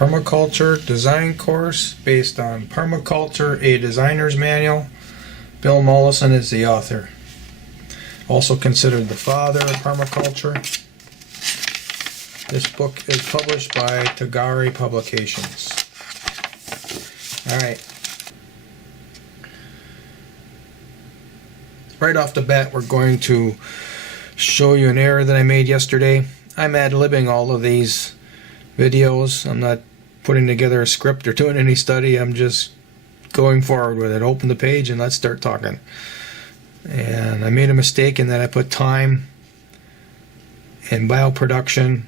Permaculture design course based on Permaculture, a designer's manual. Bill Mollison is the author. Also considered the father of permaculture. This book is published by Tagari Publications. Alright. Right off the bat, we're going to show you an error that I made yesterday. I'm ad-libbing all of these videos. I'm not putting together a script or doing any study. I'm just going forward with it. Open the page and let's start talking. And I made a mistake in that I put time and bioproduction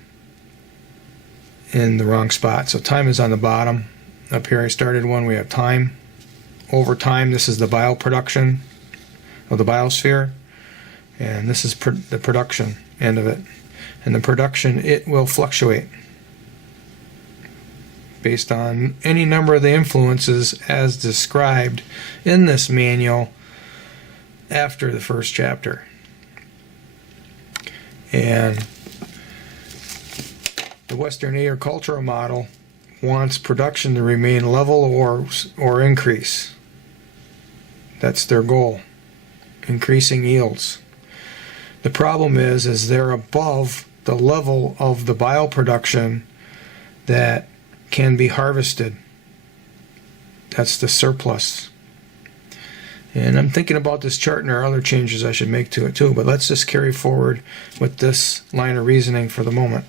in the wrong spot. So time is on the bottom. Up here I started one. We have time. Over time, this is the bioproduction of the biosphere. And this is the production end of it. And the production, it will fluctuate based on any number of the influences as described in this manual after the first chapter. And the Western Agricultural Model wants production to remain level or increase. That's their goal, increasing yields. The problem is they're above the level of the bioproduction that can be harvested. That's the surplus. And I'm thinking about this chart, and there are other changes I should make to it too, but let's just carry forward with this line of reasoning for the moment.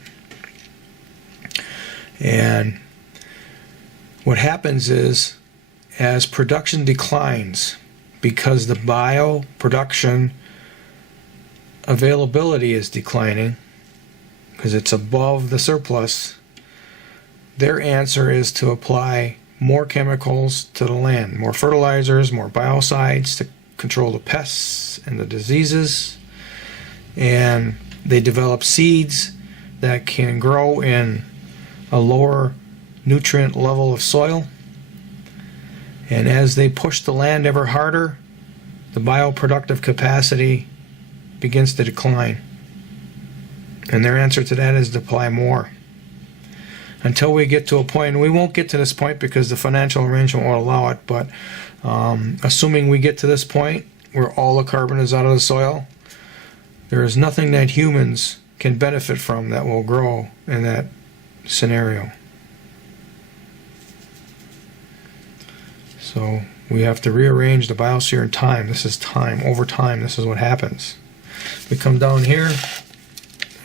And what happens is, as production declines, because the bioproduction availability is declining, because it's above the surplus, their answer is to apply more chemicals to the land, more fertilizers, more biocides to control the pests and the diseases. And they develop seeds that can grow in a lower nutrient level of soil. And as they push the land ever harder, the bioproductive capacity begins to decline. And their answer to that is to apply more. Until we get to a point, and we won't get to this point because the financial arrangement won't allow it, but assuming we get to this point where all the carbon is out of the soil, there is nothing that humans can benefit from that will grow in that scenario. So we have to rearrange the biosphere in time. This is time. Over time, this is what happens. We come down here,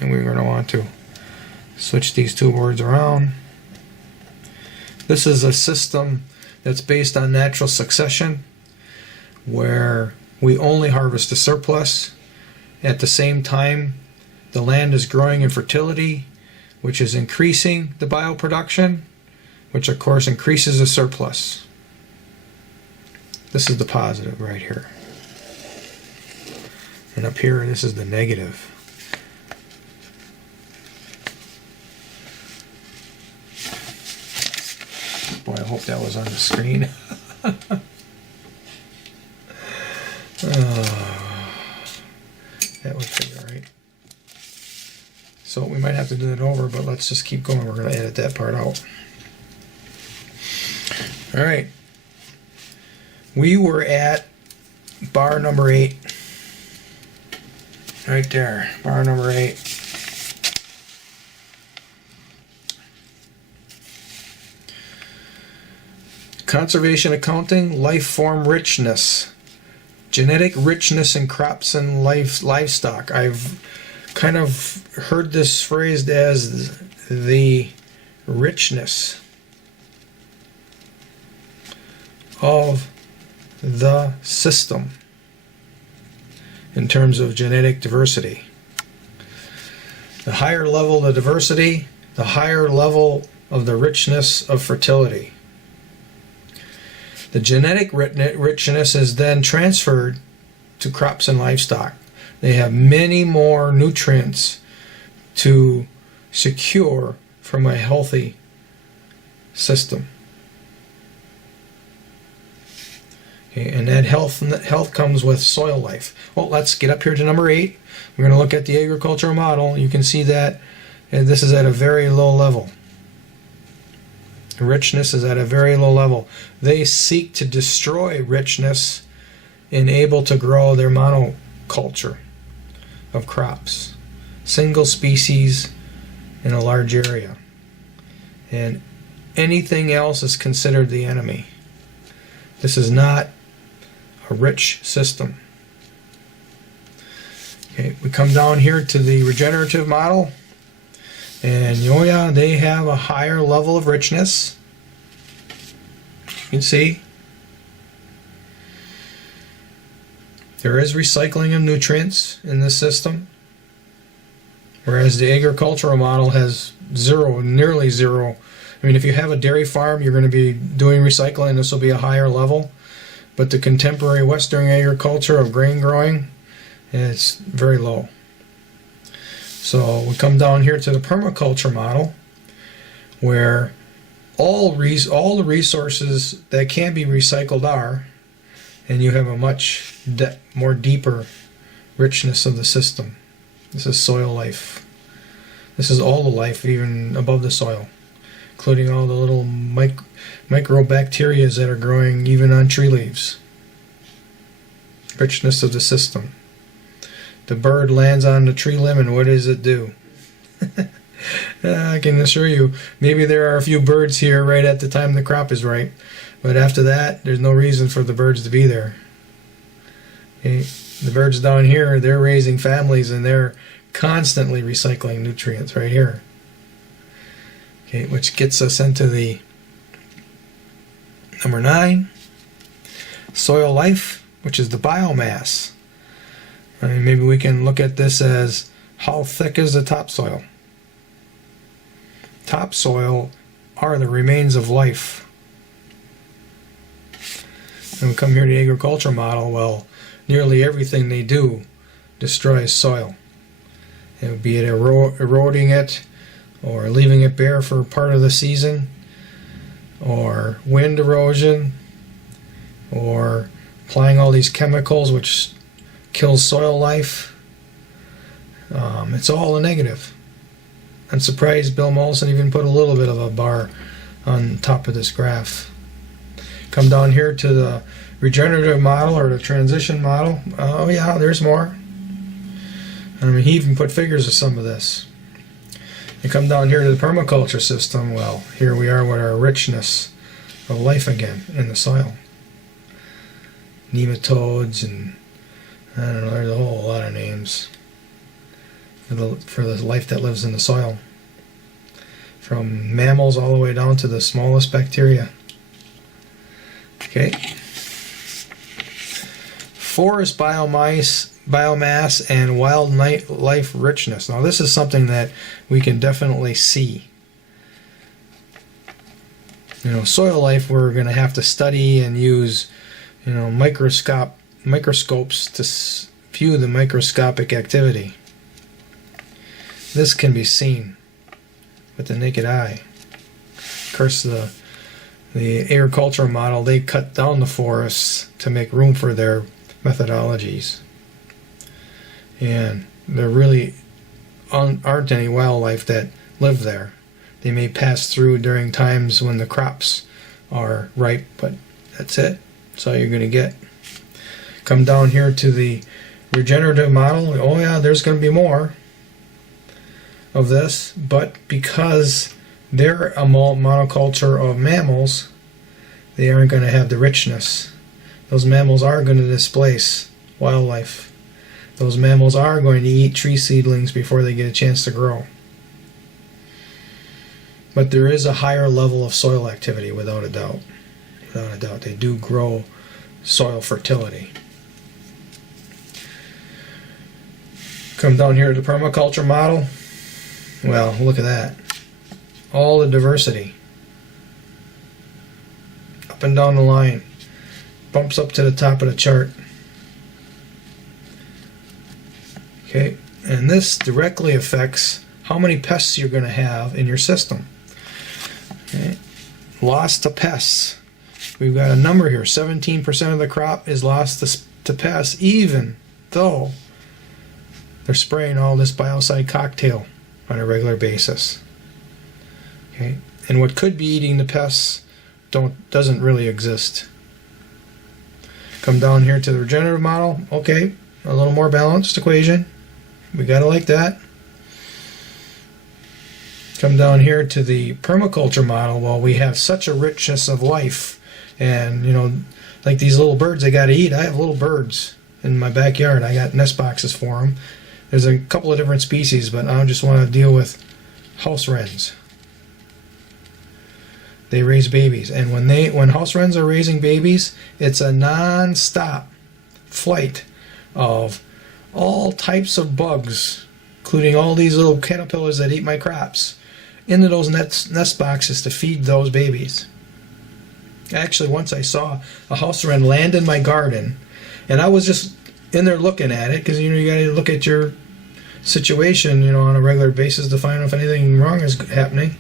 and we're going to want to switch these two words around. This is a system that's based on natural succession, where we only harvest the surplus. At the same time, the land is growing in fertility, which is increasing the bioproduction, which of course increases the surplus. This is the positive right here. And up here, this is the negative. Boy, I hope that was on the screen. That would be all right. So we might have to do it over, but let's just keep going. We're going to edit that part out. All right. We were at bar number 8. Right there, bar number 8. Conservation accounting, life form richness, genetic richness in crops and livestock. I've kind of heard this phrased as the richness of the system in terms of genetic diversity. The higher level of diversity, the higher level of the richness of fertility. The genetic richness is then transferred to crops and livestock. They have many more nutrients to secure from a healthy system. Okay, and that health comes with soil life. Well, let's get up here to number 8. We're going to look at the agricultural model. You can see that this is at a very low level. Richness is at a very low level. They seek to destroy richness and able to grow their monoculture of crops, single species in a large area, and anything else is considered the enemy. This is not a rich system. Okay, we come down here to the regenerative model, and oh yeah, they have a higher level of richness. You can see there is recycling of nutrients in this system, whereas the agricultural model has zero, nearly zero. I mean, if you have a dairy farm, you're going to be doing recycling. This will be a higher level. But the contemporary Western agriculture of grain growing, it's very low. So we come down here to the permaculture model, where all the resources that can be recycled are, and you have a much more deeper richness of the system. This is soil life. This is all the life, even above the soil, including all the little microbacteria that are growing even on tree leaves. Richness of the system. The bird lands on the tree limb, and what does it do? I can assure you, maybe there are a few birds here right at the time the crop is ripe, but after that, there's no reason for the birds to be there. Okay? The birds down here, they're raising families, and they're constantly recycling nutrients right here. Okay, which gets us into the number 9, soil life, which is the biomass. I mean, maybe we can look at this as how thick is the topsoil. Topsoil are the remains of life. And we come here to the agriculture model. Well, nearly everything they do destroys soil. It would be it eroding it, or leaving it bare for part of the season, or wind erosion, or applying all these chemicals which kills soil life. It's all a negative. I'm surprised Bill Mollison even put a little bit of a bar on top of this graph. Come down here to the regenerative model, or the transition model. Oh yeah, there's more. I mean, he even put figures of some of this. You come down here to the permaculture system. Well, here we are with our richness of life again in the soil. Nematodes, and I don't know, there's a whole lot of names for the life that lives in the soil. From mammals all the way down to the smallest bacteria. Okay. Forest biomass and wildlife richness. Now this is something that we can definitely see. You know, soil life we're going to have to study and use, you know, microscopes to view the microscopic activity. This can be seen with the naked eye. Of course, the agricultural model, they cut down the forests to make room for their methodologies. And there really aren't any wildlife that live there. They may pass through during times when the crops are ripe, but that's it. That's all you're going to get. Come down here to the regenerative model. Oh yeah, there's going to be more of this, but because they're a monoculture of mammals, they aren't going to have the richness. Those mammals are going to displace wildlife. Those mammals are going to eat tree seedlings before they get a chance to grow. But there is a higher level of soil activity, without a doubt. Without a doubt, they do grow soil fertility. Come down here to the permaculture model. Well, look at that. All the diversity. Up and down the line. Bumps up to the top of the chart. Okay, and this directly affects how many pests you're going to have in your system. Okay. Loss to pests. We've got a number here. 17% of the crop is lost to pests, even though they're spraying all this biocide cocktail on a regular basis. Okay, and what could be eating the pests doesn't really exist. Come down here to the regenerative model. Okay, a little more balanced equation. We gotta like that. Come down here to the permaculture model. Well, we have such a richness of life, and you know, like these little birds, they gotta eat. I have little birds in my backyard. I got nest boxes for them. There's a couple of different species, but I just want to deal with house wrens. They raise babies, and when house wrens are raising babies, it's a non-stop flight of all types of bugs, including all these little caterpillars that eat my crops, into those nest boxes to feed those babies. Actually, once I saw a house wren land in my garden, and I was just in there looking at it, because you know, you got to look at your situation, you know, on a regular basis to find out if anything wrong is happening,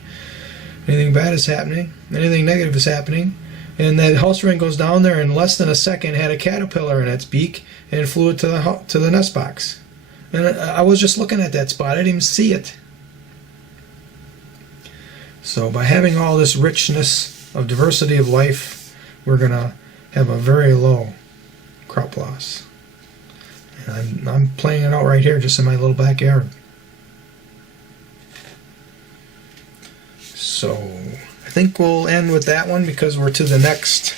anything bad is happening, anything negative is happening. And that house wren goes down there, in less than a second had a caterpillar in its beak and flew it to the nest box. And I was just looking at that spot. I didn't even see it. So by having all this richness of diversity of life, we're going to have a very low crop loss. And I'm playing it out right here, just in my little backyard. So I think we'll end with that one, because we're to the next.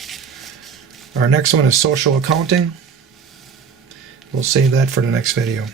Our next one is social accounting. We'll save that for the next video.